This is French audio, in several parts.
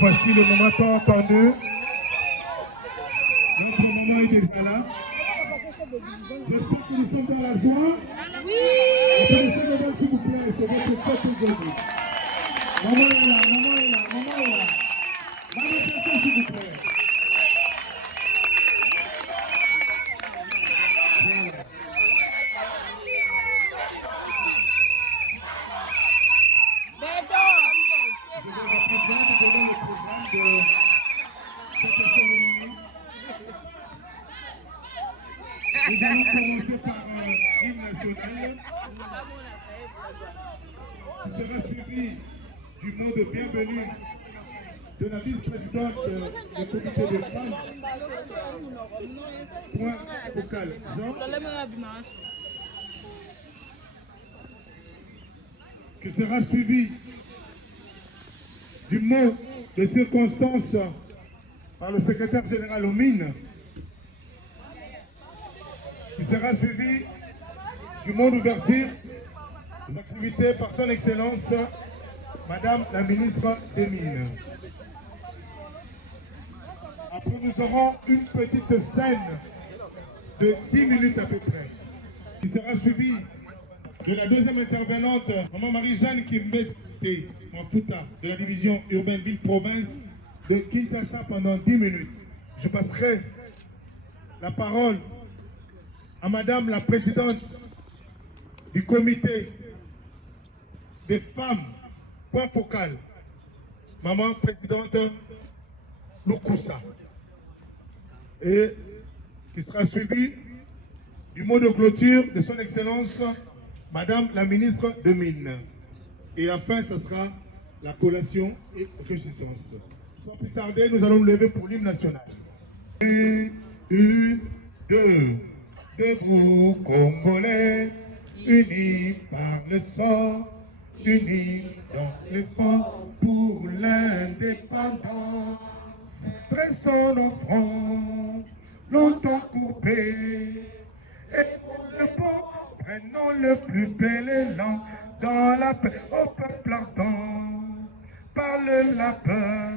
Voici le moment tant entendu. Notre moment est déjà là. J'espère que nous sommes dans la joie. Oui. Applaudissez mesdames s'il vous plaît, c'est votre fête aujourd'hui. Maman est là, maman est là, maman est là. Manifestez s'il vous plaît. Nous allons commencer par l'hymne national qui sera suivi du mot de bienvenue de la vice-présidente du comité de femmes. Point focal. Jean, qui sera suivi du mot de circonstance par le secrétaire général aux mines, qui sera suivi du mot d'ouverture des activités par son Excellence, Madame la ministre des Mines. Après, nous aurons une petite scène de 10 minutes à peu près, qui sera suivie de la deuxième intervenante, Maman Marie-Jeanne Kimbete, en Fouta, de la division urbaine ville-province de Kinshasa pendant 10 minutes. Je passerai la parole à Madame la présidente du comité des femmes, point focal, Maman présidente Lukusa, et qui sera suivi du mot de clôture de son Excellence, Madame la ministre de Mines. Et enfin, ce sera la collation et réjouissance. Sans plus tarder, nous allons nous lever pour l'hymne national. Une, deux. Debout Congolais, unis par le sang, unis dans l'effort pour l'indépendance. Dressons nos fronts, longtemps coupés, et pour le bon, prenons le plus bel élan dans la paix au peuple ardent. Par le labeur,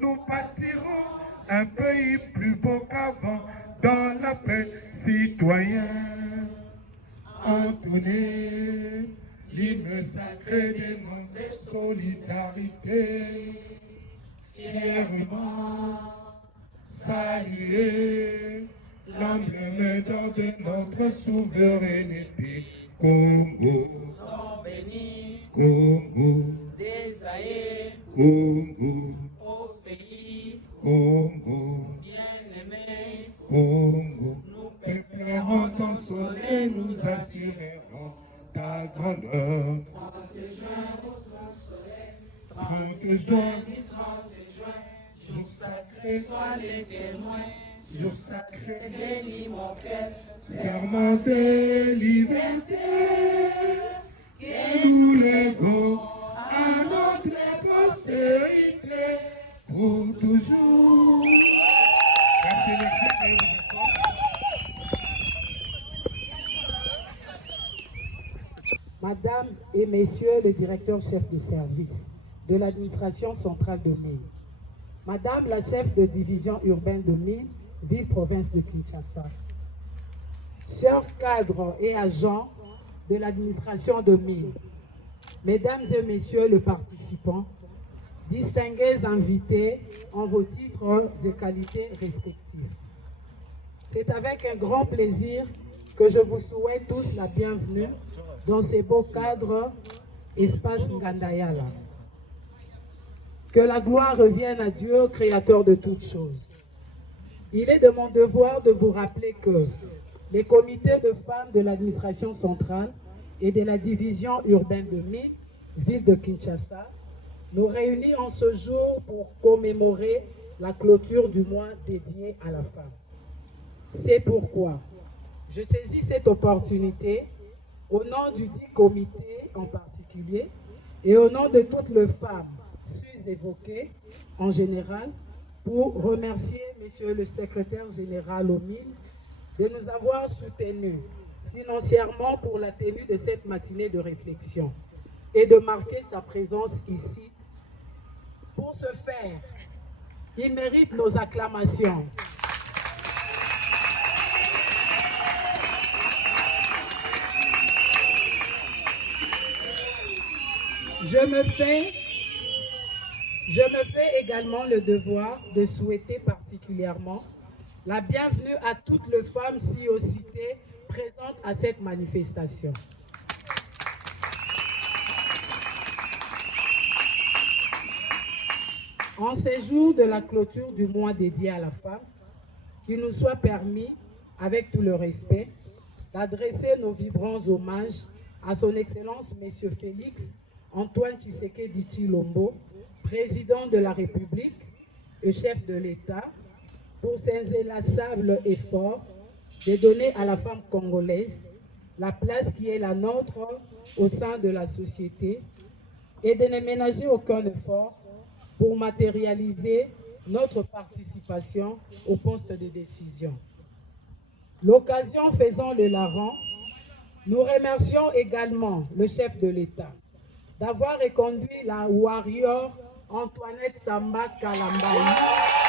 nous bâtirons un pays plus beau qu'avant. Dans la paix citoyenne, entonner l'hymne sacré des noms de solidarité, fièrement saluer l'emblème d'or de notre souveraineté. Congo, Congo, Désaé, Congo, au pays, Congo, bien-aimé, Congo, nous peuplerons ton soleil, nous assurerons ta grandeur. 30 juin, au grand soleil, 30 juin, 30 juin, jour sacré, sois les témoins, jour sacré de l'immortel, serment de liberté, que nous lèvons à notre postérité pour toujours. Madame et Messieurs les directeurs chefs de service de l'administration centrale de Mines, Madame la chef de division urbaine de Mines, ville-province de Kinshasa, chers cadres et agents de l'administration de Mines, Mesdames et Messieurs les participants, distingués invités en vos titres et qualités respectifs. C'est avec un grand plaisir que je vous souhaite tous la bienvenue dans ces beaux cadres espace Ngandayala. Que la gloire revienne à Dieu, créateur de toutes choses. Il est de mon devoir de vous rappeler que les comités de femmes de l'administration centrale et de la division urbaine de Mines, ville de Kinshasa, nous réunissent en ce jour pour commémorer la clôture du mois dédié à la femme. C'est pourquoi je saisis cette opportunité au nom du dit comité en particulier et au nom de toutes les femmes sus-évoquées en général pour remercier Monsieur le secrétaire général au MIN de nous avoir soutenus financièrement pour la tenue de cette matinée de réflexion et de marquer sa présence ici. Pour ce faire, il mérite nos acclamations. Je me fais également le devoir de souhaiter particulièrement la bienvenue à toutes les femmes si haut citées présentes à cette manifestation. En ces jours de la clôture du mois dédié à la femme, qu'il nous soit permis, avec tout le respect, d'adresser nos vibrants hommages à son Excellence Monsieur Félix Antoine Tshisekedi Tshilombo, président de la République et chef de l'État, pour ses inlassables efforts de donner à la femme congolaise la place qui est la nôtre au sein de la société et de ne ménager aucun effort pour matérialiser notre participation au poste de décision. L'occasion faisant le larron, nous remercions également le chef de l'État d'avoir reconduit la warrior Antoinette Samba Kalambayi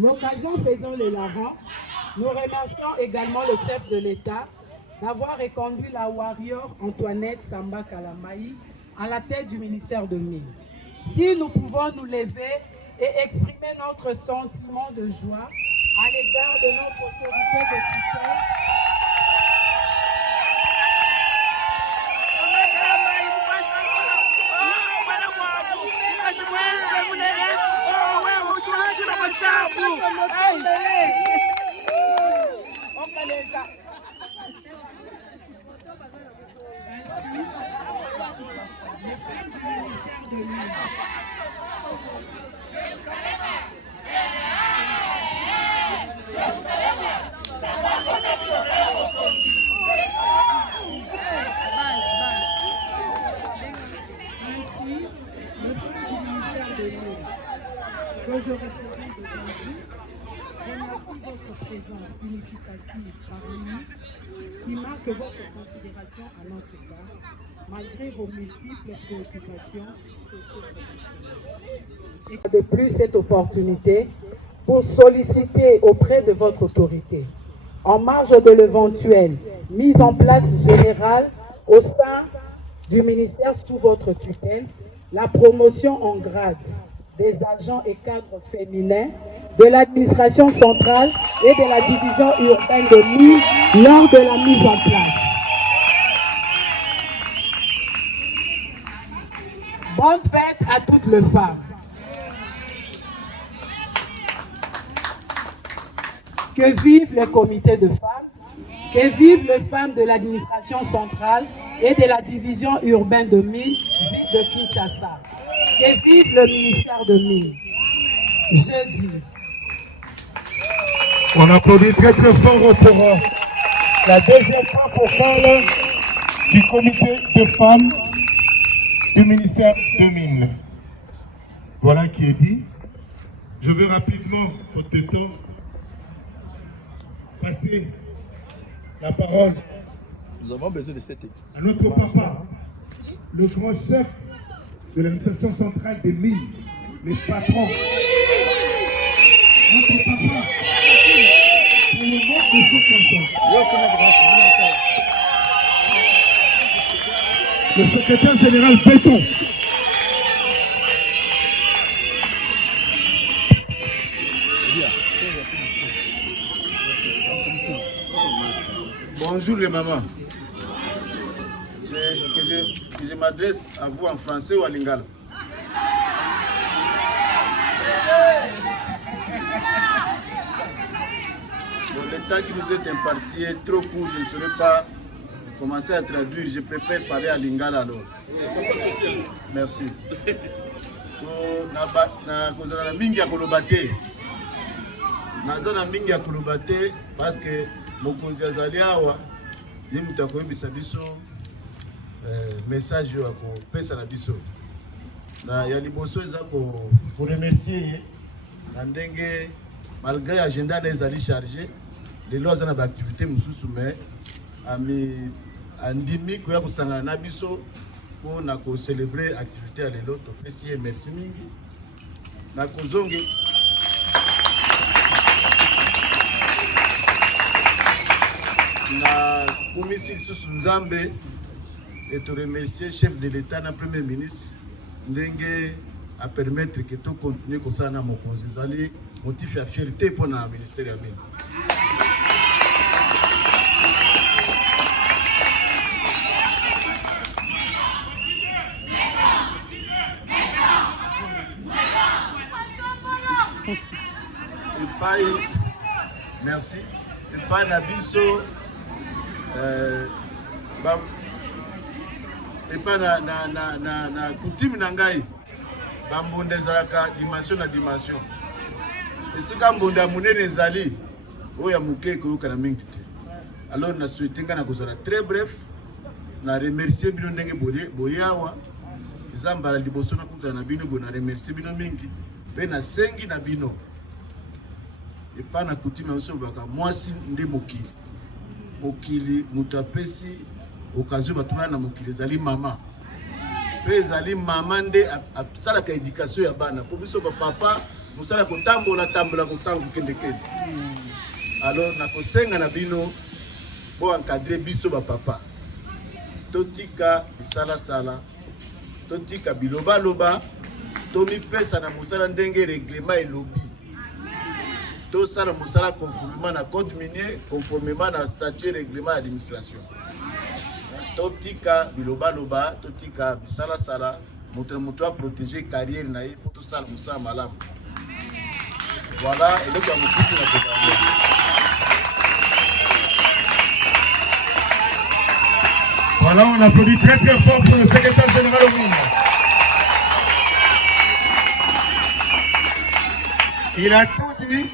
l'occasion faisant les larrons, nous remercions également le chef de l'État d'avoir reconduit la warrior Antoinette Samba Kalambayi à la tête du ministère de Mines. Si nous pouvons nous lever et exprimer notre sentiment de joie à l'égard de notre autorité de tutelle, que je représente aujourd'hui, remercie votre présence significative parmi nous, qui marque votre considération à notre égard, malgré vos multiples préoccupations socio-professionnelles. Et de plus cette opportunité pour solliciter auprès de votre autorité, en marge de l'éventuelle mise en place générale au sein du ministère sous votre tutelle, la promotion en grade des agents et cadres féminins de l'administration centrale et de la division urbaine de Mines lors de la mise en place. Bonne fête à toutes les femmes. Que vive le comité de femmes, que vivent les femmes de l'administration centrale et de la division urbaine de Mines, ville de Kinshasa. Que vive le ministère de Mines. Jeudi. On applaudit très très fort pour la deuxième fois pour parler du comité de femmes du ministère de Mines. Voilà qui est dit. Je veux rapidement, faute de temps, passer la parole. Nous avons besoin de cette équipe. À notre papa, le grand chef de l'administration centrale des Mines, les patrons. Notre papa, pour le monde de ce canton. Le secrétaire général Béton. Bonjour les mamans. Je m'adresse à vous en français ou en lingala. Bon, le temps qui nous est imparti est trop court, je ne saurais pas commencer à traduire. Je préfère parler à lingala alors. Merci. Na mingi ya koloba te. Naza na mingi ya koloba te parce que mokonzi azali awa ye mutu akoyebisa biso message oyo akopesa na biso na ya liboso eza koremercier ye na ndenge malgré agenda na ezali chargé lelo aza na baactivité mosusu mais andimi koya kosangana na biso mpona kocelebre activité ya lelo topesi ye merci mingi na kozonge na komisi lisusu nzambe et te remercier chef de l'État na premier ministre ndenge a permettre que to continuer comme ça na mokonzi ezali motif ya fierté pour na ministère ya mine. Merci. Et pas Nabiso, et pas na coutume nangai, bambonde zalaka dimension na dimension. Et si quand bonda munene zali, oya muke ko kana mingi. Alors na souhaité ngana kozala très bref, na remercier bino ndenge boyawa, zambala liboso na kuta na bino bona remercier bino mingi, pe na sengi na bino. Et pas na coutume na baka mwasi nde mokili. Mokili mutapesi occasion batuna na mokili zali mama. Pe zali mama nde sala ka éducation ya bana. Pour biso papa musala ko tambola kende kende. Alors na kosenga na bino bo encadrer biso ba papa. Totika sala totika biloba loba tomi pesa na musala ndenge règlement et lobby. Tout ça, nous sommes conformément à code minier, conformément à statut et règlement d'administration. Totika, biloba loba, totika, bisala sala, notre moto protéger carrière naïe pour tout ça, nous sommes malades. Voilà, et donc on a poussé la pédale. Voilà, on applaudit très très fort pour le secrétaire général au monde. Il a tout dit.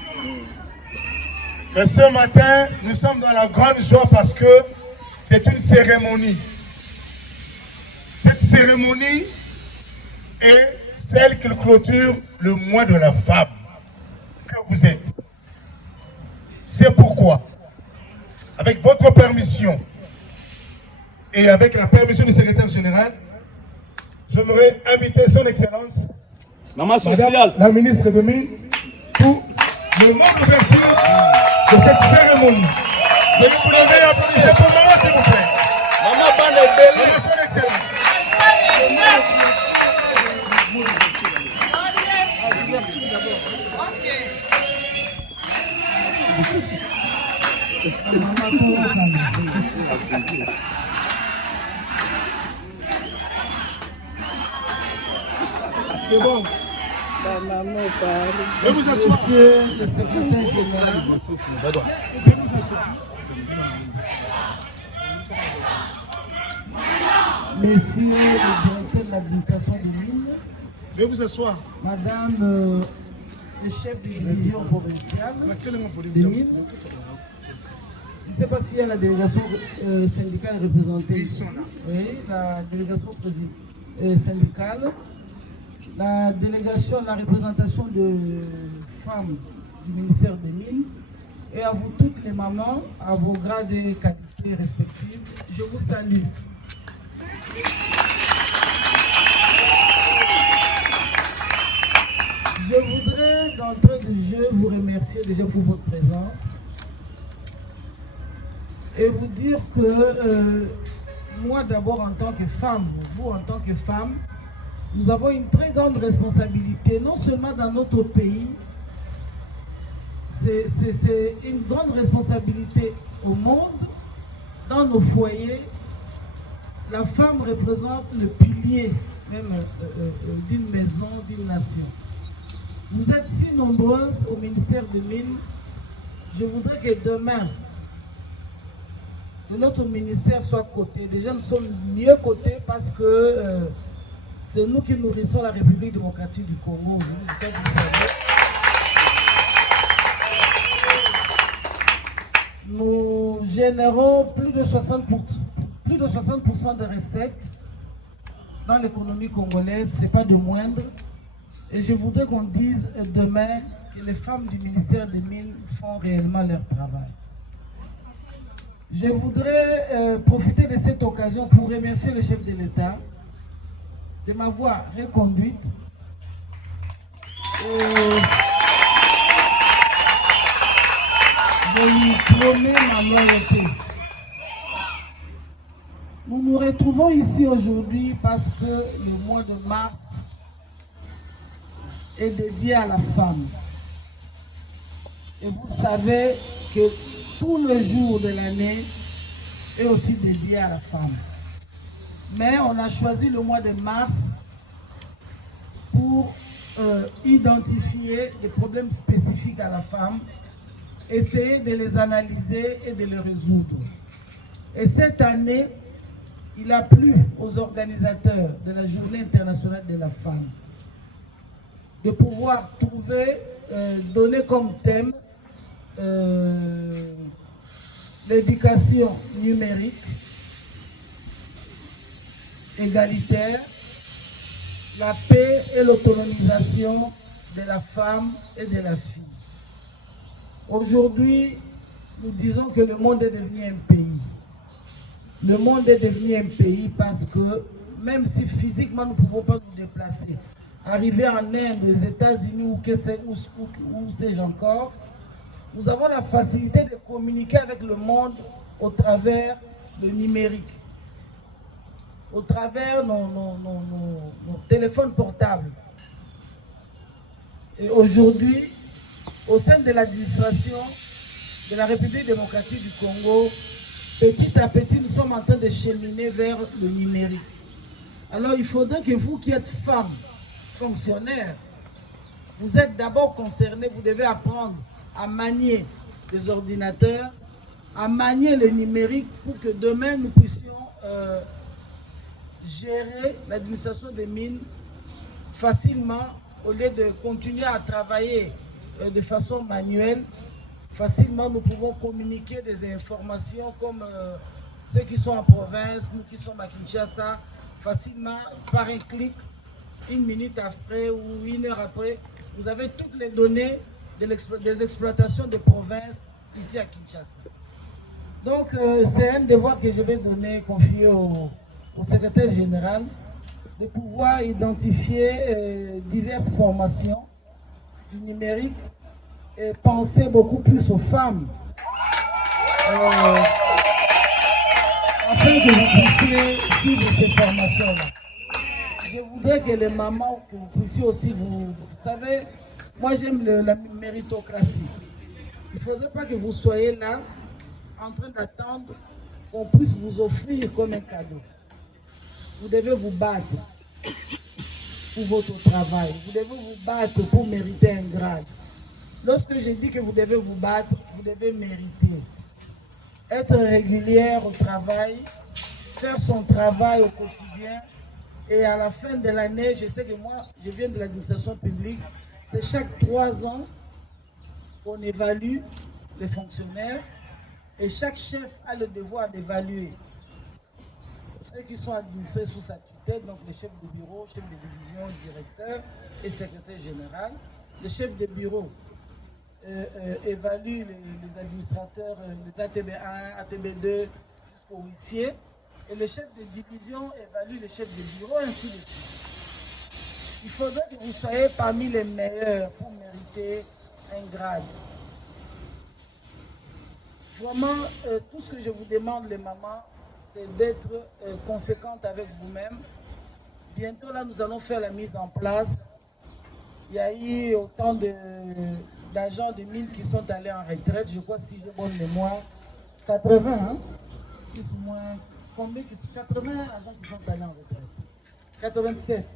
Et ce matin, nous sommes dans la grande joie parce que c'est une cérémonie. Cette cérémonie est celle qui clôture le mois de la femme que vous êtes. C'est pourquoi, avec votre permission et avec la permission du secrétaire général, j'aimerais inviter son Excellence, Maman Madame sociale, la ministre de Mines, pour le mot d'ouverture de cette cérémonie. Je vous levez et applaudissez pour moi, s'il vous plaît. Maman Bande est belle. Maman, son Excellence. C'est bon. Veuillez vous asseoir. Le secrétaire général. Veuillez vous asseoir. Messieurs les directeurs de l'administration des mines, Veuillez vous asseoir. Madame le chef de division provinciale des mines. Je ne sais pas s'il y a la délégation syndicale représentée. Ils sont là. Oui, la délégation syndicale. La délégation, la représentation de femmes du ministère des Mines et à vous toutes les mamans, à vos grades et qualités respectives, je vous salue. Je voudrais d'entrée de jeu vous remercier déjà pour votre présence et vous dire que moi d'abord en tant que femme, vous en tant que femme, nous avons une très grande responsabilité, non seulement dans notre pays, c'est une grande responsabilité au monde, dans nos foyers, la femme représente le pilier même d'une maison, d'une nation. Vous êtes si nombreuses au ministère des Mines. Je voudrais que demain, que notre ministère soit coté. Déjà, nous sommes mieux cotés parce que c'est nous qui nourrissons la République démocratique du Congo. Nous générons plus de 60% des recettes dans l'économie congolaise, ce n'est pas de moindre. Et je voudrais qu'on dise demain que les femmes du ministère des Mines font réellement leur travail. Je voudrais profiter de cette occasion pour remercier le chef de l'État de m'avoir reconduite. Je lui promets ma loyauté. Nous nous retrouvons ici aujourd'hui parce que le mois de mars est dédié à la femme. Et vous savez que tout le jour de l'année est aussi dédié à la femme. Mais on a choisi le mois de mars pour identifier les problèmes spécifiques à la femme, essayer de les analyser et de les résoudre. Et cette année, il a plu aux organisateurs de la Journée internationale de la femme de pouvoir trouver, donner comme thème l'éducation numérique, égalitaire, la paix et l'autonomisation de la femme et de la fille. Aujourd'hui, nous disons que le monde est devenu un pays. Le monde est devenu un pays parce que même si physiquement nous ne pouvons pas nous déplacer, arriver en Inde, aux États-Unis ou sais-je encore, nous avons la facilité de communiquer avec le monde au travers le numérique, au travers nos téléphones portables. Et aujourd'hui, au sein de l'administration de la République démocratique du Congo, petit à petit, nous sommes en train de cheminer vers le numérique. Alors, il faudrait que vous qui êtes femmes, fonctionnaires, vous êtes d'abord concernés, vous devez apprendre à manier les ordinateurs, à manier le numérique pour que demain nous puissions gérer l'administration des mines facilement au lieu de continuer à travailler de façon manuelle. Facilement, nous pouvons communiquer des informations comme ceux qui sont en province, nous qui sommes à Kinshasa, facilement, par un clic, 1 minute après ou 1 heure après, vous avez toutes les données des exploitations de province ici à Kinshasa. Donc, c'est un devoir que je vais confier au secrétaire général, de pouvoir identifier diverses formations du numérique et penser beaucoup plus aux femmes afin que vous puissiez suivre ces formations-là. Je voudrais que les mamans, que vous puissiez aussi, vous savez, moi j'aime la méritocratie. Il ne faudrait pas que vous soyez là en train d'attendre qu'on puisse vous offrir comme un cadeau. Vous devez vous battre pour votre travail. Vous devez vous battre pour mériter un grade. Lorsque je dis que vous devez vous battre, vous devez mériter. Être régulière au travail, faire son travail au quotidien. Et à la fin de l'année, je sais que moi, je viens de l'administration publique, c'est chaque 3 ans qu'on évalue les fonctionnaires et chaque chef a le devoir d'évaluer ceux qui sont administrés sous sa tutelle, donc le chef de bureau, chef de division, directeur et secrétaire général. Le chef de bureau évalue les administrateurs, les ATB1, ATB2 jusqu'au huissier. Et le chef de division évalue le chef de bureau, ainsi de suite. Il faudrait que vous soyez parmi les meilleurs pour mériter un grade. Vraiment, tout ce que je vous demande, les mamans, c'est d'être conséquente avec vous-même. Bientôt, là, nous allons faire la mise en place. Il y a eu autant d'agents de mines qui sont allés en retraite. Je crois, si j'ai bonne mémoire, 80, hein? plus ou moins combien, 80 agents qui sont allés en retraite. 87.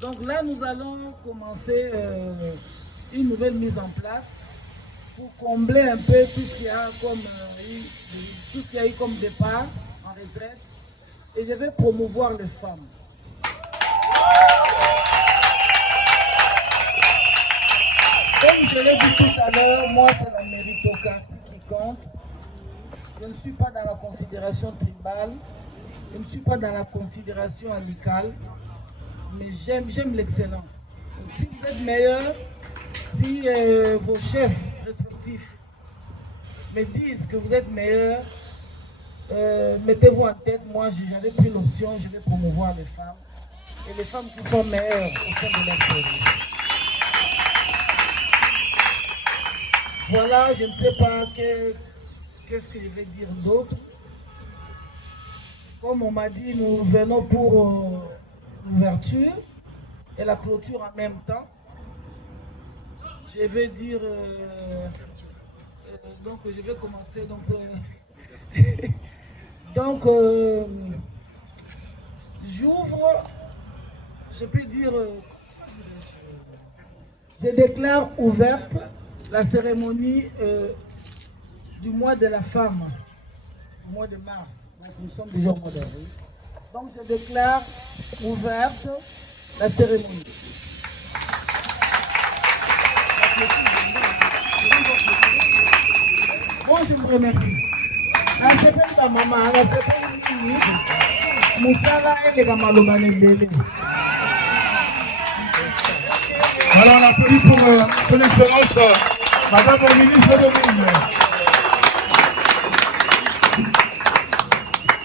Donc là, nous allons commencer une nouvelle mise en place pour combler un peu tout ce qu'il y a eu comme départ en retraite. Et je vais promouvoir les femmes. Comme je l'ai dit tout à l'heure, moi c'est la méritocratie qui compte. Je ne suis pas dans la considération tribale, je ne suis pas dans la considération amicale, mais j'aime l'excellence. Donc si vous êtes meilleur, si vos chefs respectifs me disent que vous êtes meilleur, mettez-vous en tête, moi j'avais pris l'option, je vais promouvoir les femmes. Et les femmes qui sont meilleures au sein de leur service. Voilà, je ne sais pas qu'est-ce que je vais dire d'autre. Comme on m'a dit, nous venons pour l'ouverture et la clôture en même temps. Je vais dire... donc je vais commencer. Donc, j'ouvre, je peux dire, je déclare ouverte la cérémonie du mois de la femme, du mois de mars. Donc, nous sommes déjà au mois d'avril. Donc, je déclare ouverte la cérémonie. Bon, je vous remercie. C'est pas ta maman, c'est pas une minute. Moussala et les Gamaloba Nendele. Alors, on applaudit pour son excellence, Madame la ministre de Mines.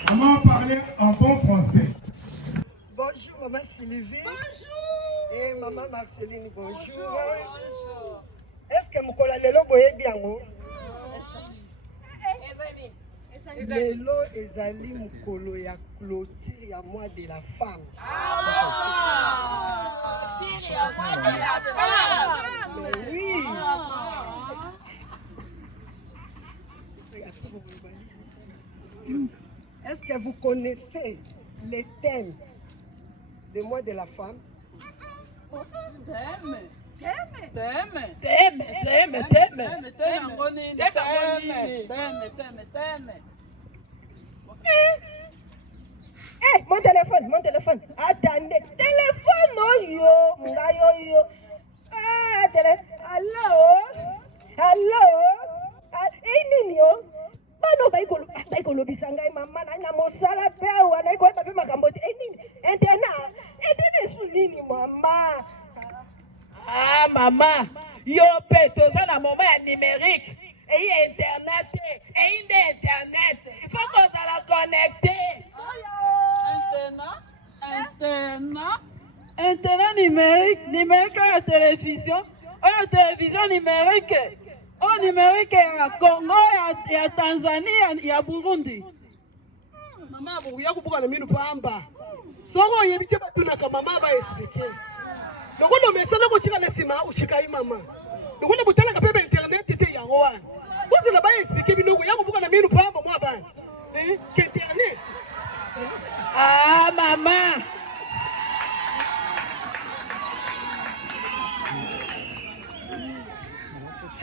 Maman parlait en bon français. Bonjour, maman Sylvie. Bonjour. Et maman Marceline, bonjour. Bonjour. Est-ce que vous connaissez le boye bien? Lelo ezali mukolo ya clôture ya mois de la femme. Clôture ya mois de la femme. Mais oui. Est-ce que vous connaissez les thèmes du mois de la femme? Mon téléphone. Attendez, téléphone, yo. Allô? Nini? Bano baikolo bisanga mama na mosala pe wana iko ba pe makambo te. Nini? Internet su nini mama? Ah maman, yo pe toza na moment ya numérique. Et internet, il faut qu'on la connecter. Internet numérique à télévision numérique. Au numérique ya Congo, ya Tanzania, ya Burundi. Mama buya kubuka na minu pamba. Soko yebite batuna kama mama ba explique. Ngono mesala ko chika na sima uchikai mama. Ngono butala ka pepe internet tete yango wana. Kozi la ba explique binoko ya kubuka na minu pamba mwa bana. Que internet. Ah maman.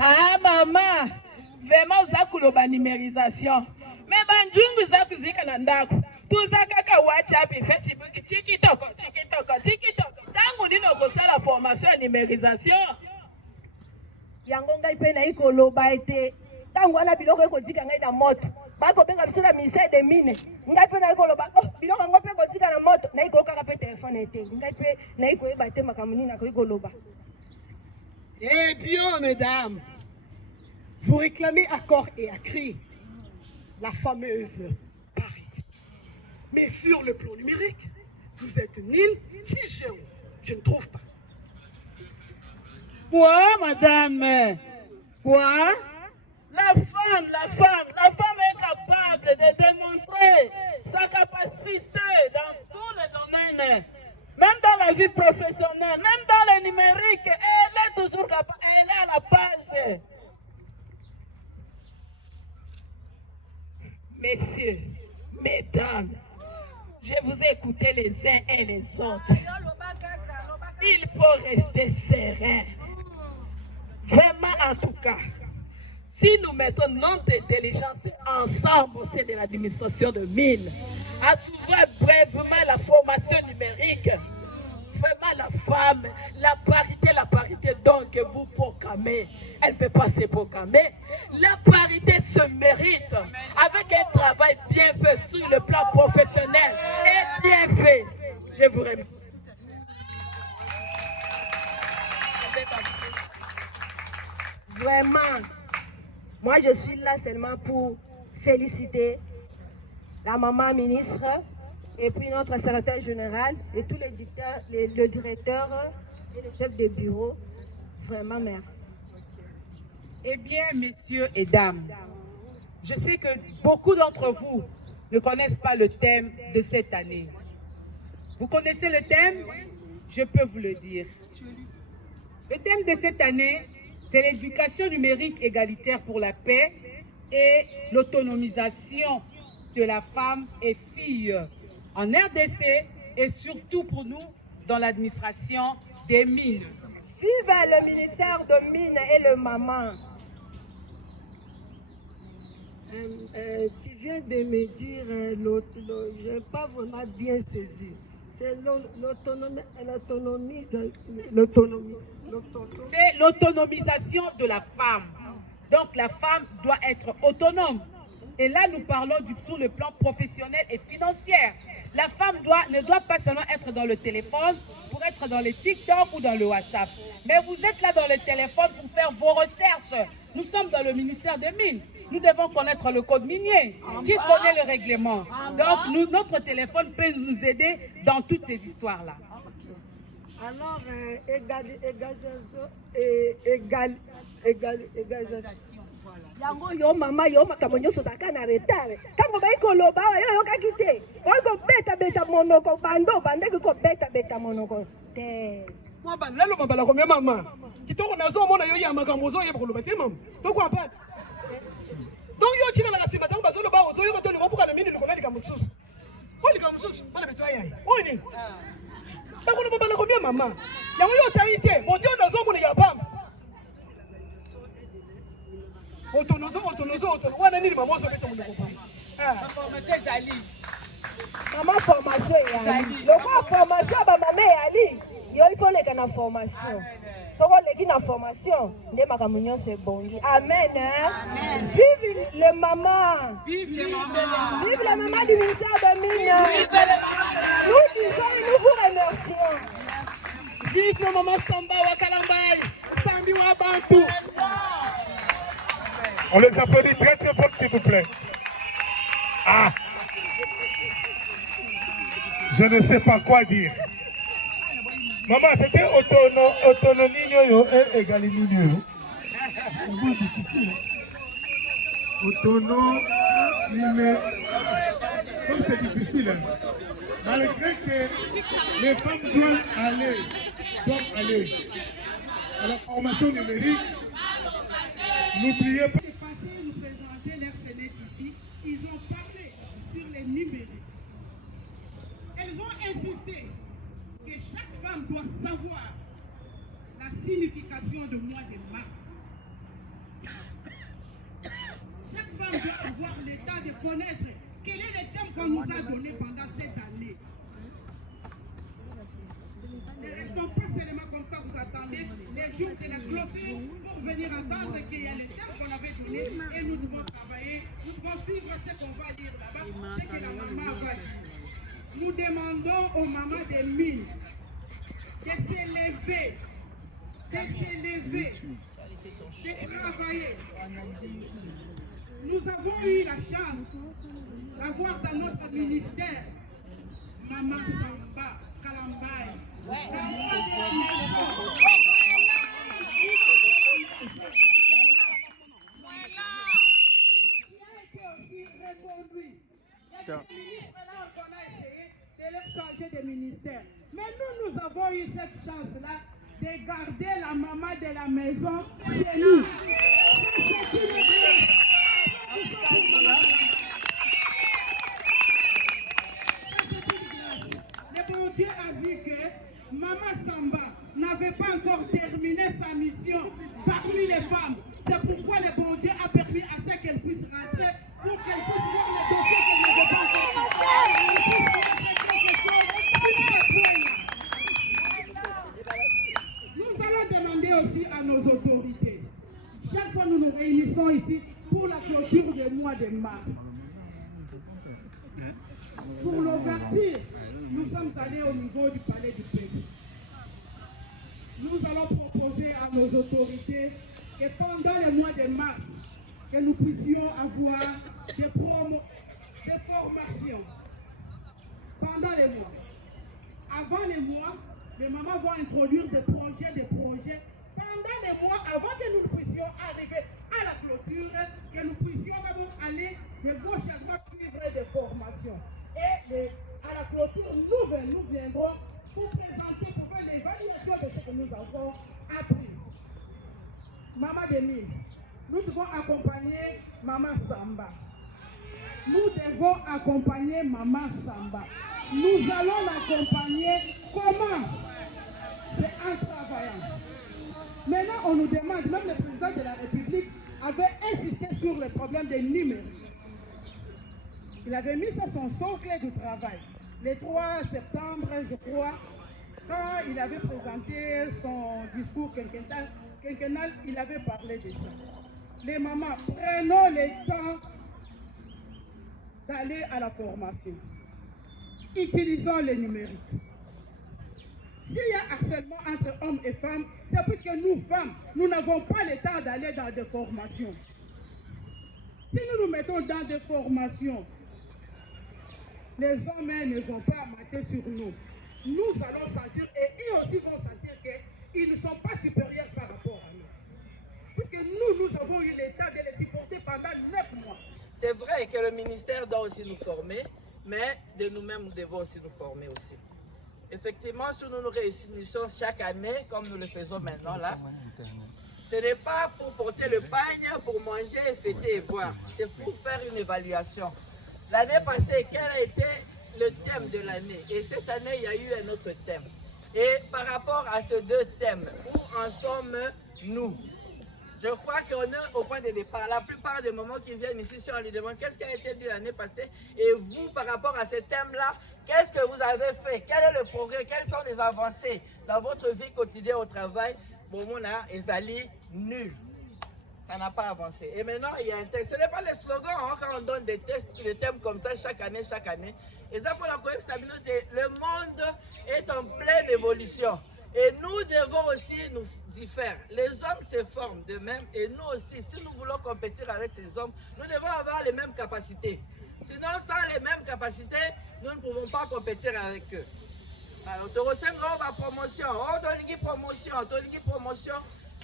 Ah maman, vraiment uza kuloba numérisation. Mais banjungu za kuzika na ndako. Tuza kaka WhatsApp, Facebook, TikTok. Tangu nino kosala formation ya numérisation. Yango ngai pe na ikoloba ete. Tangu wana biloko ekozika ngai na moto. Bako benga biso na ministère des mines. Ngai pe na ikoloba, biloko ngo pe ekozika na moto. Na ikoka pe téléphone ete. Ngai pe na ikoyeba te makamuni na ikoloba. Eh bien, mesdames, vous réclamez à corps et à cri la fameuse parité. Mais sur le plan numérique, vous êtes nuls, je ne trouve pas. Quoi, madame? Quoi? La femme est capable de démontrer sa capacité dans tous les domaines. Même dans la vie professionnelle, même dans le numérique, elle est toujours capable, elle est à la page. Messieurs, Mesdames, je vous ai écouté les uns et les autres. Il faut rester serein. Vraiment, en tout cas, si nous mettons notre intelligence ensemble au sein de l'administration de mines, assurer brièvement la formation numérique, vraiment la femme, la parité donc que vous proclamez, elle ne peut pas se proclamer. La parité se mérite avec un travail bien fait sur le plan professionnel et bien fait. Je vous remercie. Vraiment, moi je suis là seulement pour féliciter la maman ministre et puis notre secrétaire général et tous le directeur et le chef de bureau. Vraiment merci. Eh bien, messieurs et dames, je sais que beaucoup d'entre vous ne connaissent pas le thème de cette année. Vous connaissez le thème? Je peux vous le dire. Le thème de cette année, c'est l'éducation numérique égalitaire pour la paix et l'autonomisation de la femme et fille en RDC et surtout pour nous dans l'administration des mines. Vive le ministère de Mines et le maman. Tu viens de me dire, je n'ai pas vraiment bien saisi. C'est C'est l'autonomisation de la femme. Donc la femme doit être autonome. Et là, nous parlons sur le plan professionnel et financier. La femme ne doit pas seulement être dans le téléphone pour être dans le TikTok ou dans le WhatsApp. Mais vous êtes là dans le téléphone pour faire vos recherches. Nous sommes dans le ministère des Mines. Nous devons connaître le code minier. Qui connaît le règlement? Donc, notre téléphone peut nous aider dans toutes ces histoires-là. Alors, égalisation. Yango yo mama yo makambo nyonso zaka na retard. Tango bai koloba yo yokaki te. Oyo kobeta monoko bando bandeki kobeta monoko te. Moi balalo babala ko mama. Kitoko nazomona yo ya makambo ozoyeba koloba te mama. Tokwa pa. Donc yo china la sima tango bazoloba ozoyeba to lingo na mini likona likambo susu. Ko likambo susu bana beto ayayi. Oni. Bakona babala ko mama. Yango yo taite, modio nazomona ya bamba. Autonozo, wana nini mama ozo beta monoko pamba. Formation ezali. Mama formation ezali. Loko formation ba mama ezali. Yo il faut leka na formation. Soko leki na formation, nde makambo nyonso ebongi. Amen. Amen. Vive le maman. Vive le maman. Vive la maman du ministère de Mines. Vive le maman. Nous disons et nous vous remercions. Vive le maman Samba Wakalambai. Sambi Wabantu. On les applaudit très très fort, s'il vous plaît. Ah! Je ne sais pas quoi dire. Maman, c'était autonomie et égalité. C'est difficile. Autonome, comme c'est difficile. Malgré que les femmes doivent aller à la formation numérique, n'oubliez pas. Nous présenter leur Sénat ici, ils ont parlé sur les numériques. Elles ont insisté que chaque femme doit savoir la signification de mois de mars. Chaque femme doit avoir l'état de connaître quel est le thème qu'on nous a donné pendant cette année. Ne restons pas seulement comme ça, vous attendez les jours de la clôture pour venir entendre qu'il y a le thème qu'on avait donné et nous devons travailler, nous devons suivre ce qu'on va dire là-bas, ce que la maman va dire. Nous demandons aux mamans des mines de s'élever, de travailler. Nous avons eu la chance d'avoir dans notre ministère Maman Samba Kalambai. De ministère. Mais nous avons eu cette chance-là de garder la maman de la maison chez nous. vu que Maman Samba n'avait pas encore terminé sa mission parmi les femmes. C'est pourquoi le bon Dieu a permis à ce qu'elle puisse rentrer pour qu'elle puisse voir le dossier qu'elle n'avait pas encore. Nous allons demander aussi à nos autorités. Chaque fois nous nous réunissons ici pour la clôture du mois de mars. Pour l'ouverture, nous sommes allés au niveau du palais du peuple. Nous allons proposer à nos autorités que pendant le mois de mars, que nous puissions avoir des formations pendant les mois. Avant les mois, les mamans vont introduire des projets. Pendant les mois, avant que nous puissions arriver à la clôture, que nous puissions d'abord aller de gauchement suivre des formations. Et à la clôture, nous viendrons pour présenter, pour faire l'évaluation de ce que nous avons appris. Maman Demi, nous devons accompagner Maman Samba. Nous devons accompagner Maman Samba. Nous allons l'accompagner comment? C'est en travaillant. Maintenant, on nous demande, même le président de la République avait insisté sur le problème des numériques. Il avait mis ça son socle du travail. Le 3 septembre, je crois, quand il avait présenté son discours quinquennal, il avait parlé de ça. Les mamans, prenons le temps d'aller à la formation. Utilisons les numériques. S'il y a harcèlement entre hommes et femmes, c'est parce que nous, femmes, nous n'avons pas le temps d'aller dans des formations. Si nous nous mettons dans des formations, les hommes ne vont pas marcher sur nous. Nous allons sentir, et eux aussi vont sentir qu'ils ne sont pas supérieurs par rapport à nous. Puisque nous avons eu le temps de les supporter pendant 9 mois. C'est vrai que le ministère doit aussi nous former, mais de nous-mêmes, nous devons aussi nous former aussi. Effectivement, si nous nous réunissons chaque année, comme nous le faisons maintenant là, ce n'est pas pour porter le pagne, pour manger, fêter et boire. C'est pour faire une évaluation. L'année passée, quel a été le thème de l'année? Et cette année, il y a eu un autre thème. Et par rapport à ces deux thèmes, où en sommes-nous? Je crois qu'on est au point de départ. La plupart des mamans qui viennent ici, si on lui demande qu'est-ce qui a été dit l'année passée, et vous, par rapport à ce thème-là, qu'est-ce que vous avez fait? Quel est le progrès? Quelles sont les avancées dans votre vie quotidienne au travail? Bon, mon a Ezali nul. Ça n'a pas avancé. Et maintenant, il y a un texte. Ce n'est pas le slogan hein, quand on donne des thèmes comme ça chaque année. Et ça, pour la communauté, le monde est en pleine évolution. Et nous devons aussi nous y faire. Les hommes se forment de même. Et nous aussi, si nous voulons compétir avec ces hommes, nous devons avoir les mêmes capacités. Sinon, sans les mêmes capacités, nous ne pouvons pas compétir avec eux. Alors, tu ressens la promotion. Promotion.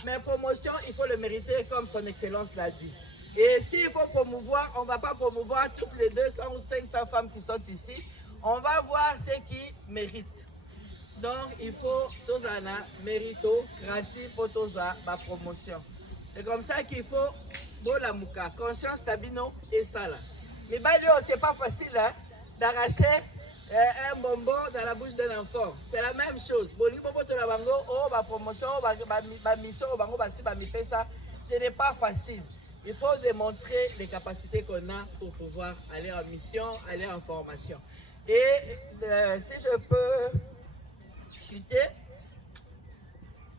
Mais promotion, il faut le mériter comme son excellence l'a dit. Et s'il faut promouvoir, on ne va pas promouvoir toutes les 200 ou 500 femmes qui sont ici. On va voir ceux qui méritent. Donc, il faut tous mérito, grâce pour tous la promotion. C'est comme ça qu'il faut, bon la mouka, conscience tabino et ça là. Mais c'est pas facile hein, d'arracher un bonbon dans la bouche d'un enfant. C'est la même chose. Ce n'est pas facile. Il faut démontrer les capacités qu'on a pour pouvoir aller en mission, aller en formation. Et si je peux chuter,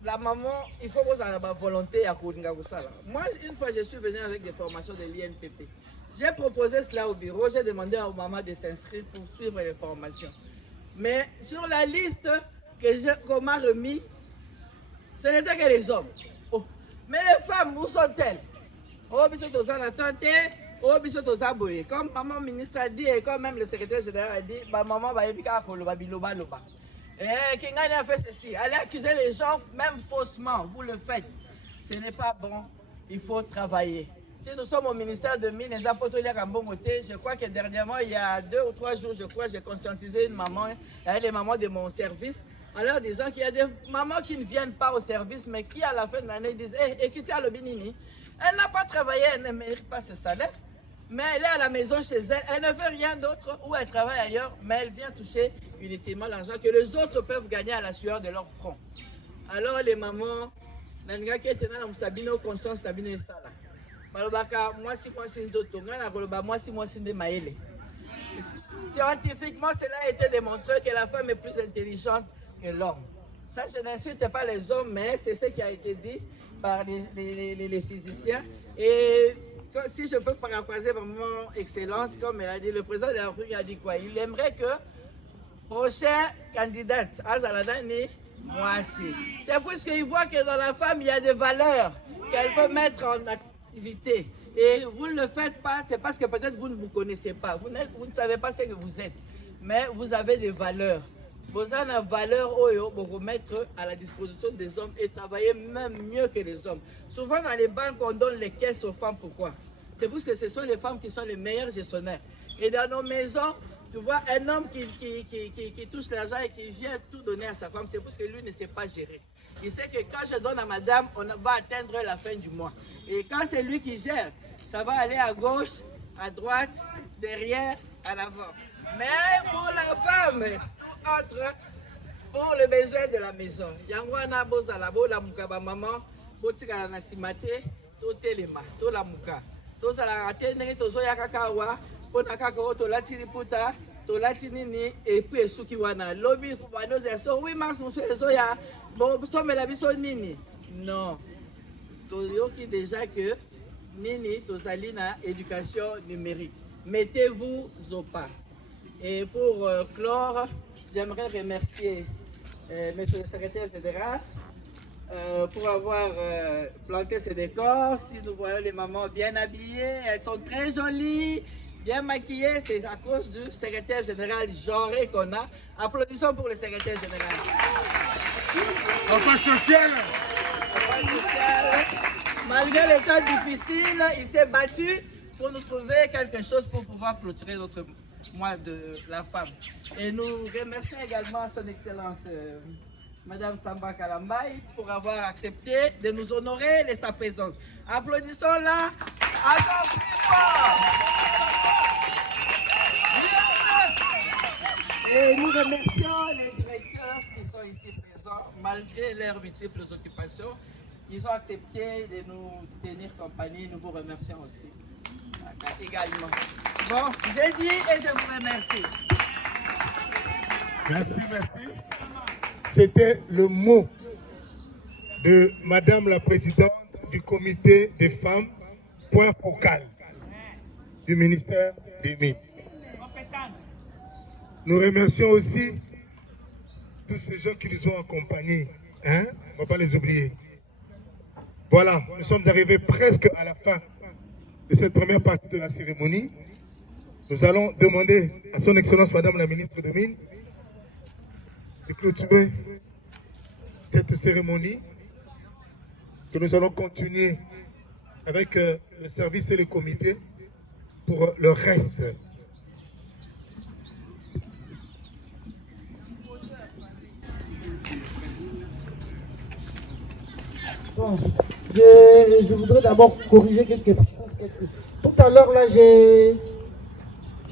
la maman, il faut que vous ayez la volonté à Koudinga. Moi, une fois, je suis venu avec des formations de l'INPP. J'ai proposé cela au bureau, j'ai demandé à maman de s'inscrire pour suivre les formations. Mais sur la liste qu'on m'a remis, ce n'était que les hommes. Oh. Mais les femmes, où sont-elles? Oh, bisous aux attentes, oh, bisous aux aboyés. Comme maman ministre a dit et comme même le secrétaire général a dit, maman va ébika koloba biloba loba. Et Kingani a fait ceci. Allez accuser les gens, même faussement, vous le faites. Ce n'est pas bon, il faut travailler. Si nous sommes au ministère de Mines, je crois que dernièrement, il y a 2 ou 3 jours, je crois, j'ai conscientisé une maman, les mamans de mon service, en leur disant qu'il y a des mamans qui ne viennent pas au service, mais qui à la fin de l'année disent, et qui tient le binini, elle n'a pas travaillé, elle ne mérite pas ce salaire. mais elle est à la maison chez elle, elle ne fait rien d'autre ou elle travaille ailleurs, mais elle vient toucher uniquement l'argent que les autres peuvent gagner à la sueur de leur front. Alors les mamans, nangaki etena na musabino conscience na bino esala. Balobaka mwasi nzoto, ngana koloba mwasi nde maele. Scientifiquement, cela a été démontré que la femme est plus intelligente que l'homme. Ça, je n'insulte pas les hommes, mais c'est ce qui a été dit par les physiciens. Et si je peux paraphraser vraiment Excellence, comme elle a dit, le président de la République a dit quoi? Il aimerait que prochain candidat, Azaladani, moi aussi. C'est parce qu'il voit que dans la femme, il y a des valeurs qu'elle peut mettre en activité. Et vous ne le faites pas, c'est parce que peut-être vous ne vous connaissez pas. Vous ne savez pas ce que vous êtes. Mais vous avez des valeurs. Vous avez des valeurs pour vous mettre à la disposition des hommes et travailler même mieux que les hommes. Souvent dans les banques, on donne les caisses aux femmes. Pourquoi? C'est parce que ce sont les femmes qui sont les meilleurs gestionnaires. Et dans nos maisons, tu vois, un homme qui touche l'argent et qui vient tout donner à sa femme, c'est parce que lui ne sait pas gérer. Il sait que quand je donne à madame, on va atteindre la fin du mois. Et quand c'est lui qui gère, ça va aller à gauche, à droite, derrière, à l'avant. Mais pour la femme, tout entre pour le besoin de la maison. Yangwana bozala bola mukaba maman, botika na simate, to telema, to la muka. To sala atene to zoya kakawa, pona kakao to latini puta, to latini et puis esuki wana. Lobby pour banoze so oui mars muso zoya, bon sommes la biso nini. Non. To yoki déjà que nini to salina éducation numérique. Mettez-vous au pas. Et pour clore, j'aimerais remercier Monsieur le secrétaire général pour avoir planté ces décors. Si nous voyons les mamans bien habillées, elles sont très jolies, bien maquillées, c'est à cause du secrétaire général Joré qu'on a. Applaudissons pour le secrétaire général. Papa social. Malgré les temps difficiles, il s'est battu pour nous trouver quelque chose pour pouvoir clôturer notre mois de la femme. Et nous remercions également son Excellence Madame Samba Kalambay pour avoir accepté de nous honorer de sa présence. Applaudissons-la encore plus fort. Et nous remercions les directeurs qui sont ici présents, malgré leurs multiples occupations. Ils ont accepté de nous tenir compagnie. Nous vous remercions aussi. Également. Bon, j'ai dit et je vous remercie. Merci, merci. C'était le mot de Madame la Présidente du Comité des femmes, point focal du ministère des Mines. Nous remercions aussi tous ces gens qui nous ont accompagnés. Hein? On ne va pas les oublier. Voilà, nous sommes arrivés presque à la fin de cette première partie de la cérémonie. Nous allons demander à son Excellence Madame la Ministre des Mines de clôturer cette cérémonie, que nous allons continuer avec le service et le comité pour le reste. Bon, je voudrais d'abord corriger quelques choses. Tout à l'heure, là, j'ai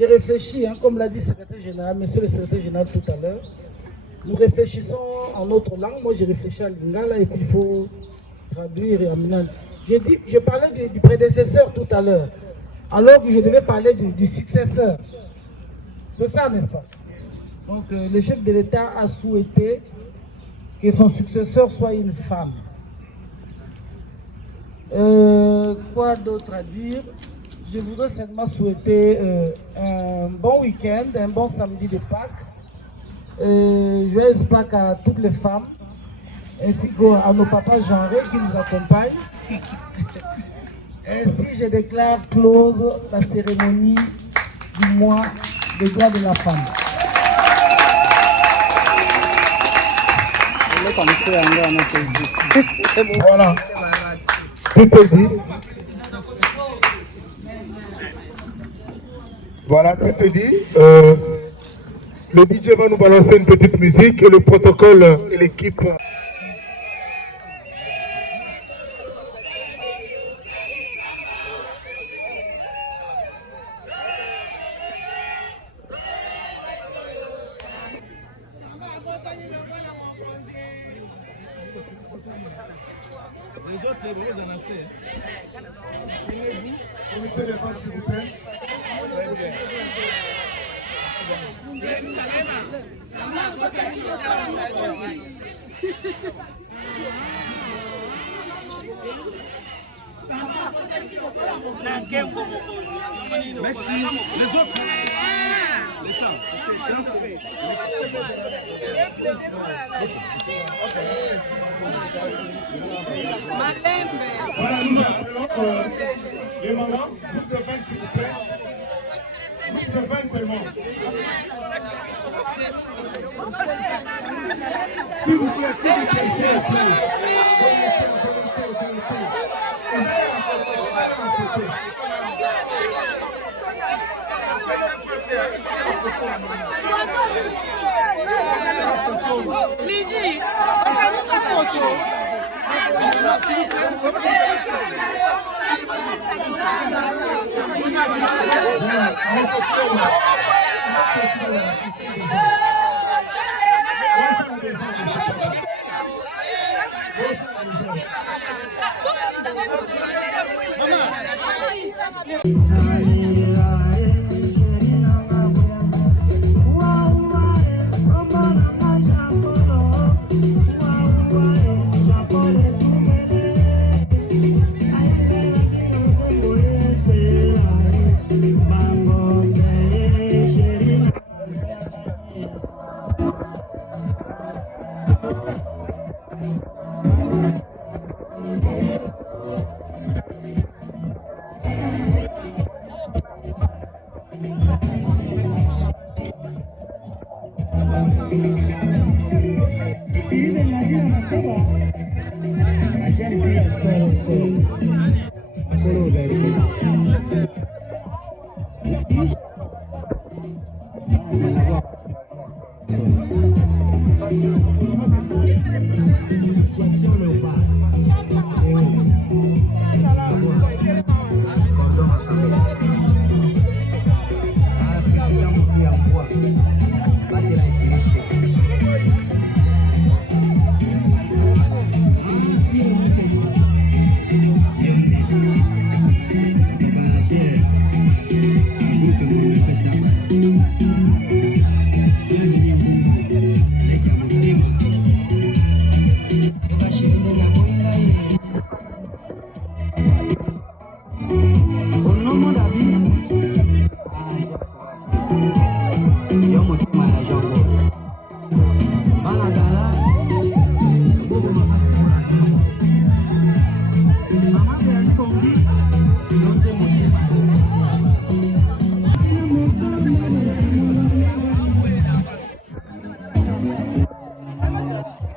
réfléchi, hein, comme l'a dit le secrétaire général, monsieur le secrétaire général tout à l'heure. Nous réfléchissons en autre langue. Moi, j'ai réfléchi à lingala et puis il faut traduire et amener. Je parlais du prédécesseur tout à l'heure, alors que je devais parler du successeur. C'est ça, n'est-ce pas? Donc, le chef de l'État a souhaité que son successeur soit une femme. Quoi d'autre à dire? Je voudrais seulement souhaiter un bon week-end, un bon samedi de Pâques. Joyeuse Pâques à toutes les femmes, ainsi qu'à nos papas genrés qui nous accompagnent. Ainsi, je déclare close la cérémonie du mois des droits de la femme. Voilà. Tout est dit. Voilà, tout est dit. Le DJ va nous balancer une petite musique et le protocole et l'équipe. Les autres, les vous en assez. Comité des femmes, s'il vous plaît. Merci. Les autres. L'État. Voilà, nous appelons les mamans. Groupe de 20, s'il vous plaît. Groupe de 20 seulement. S'il vous plaît, s'il vous plaît, Lydie, on a photo.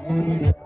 Thank you.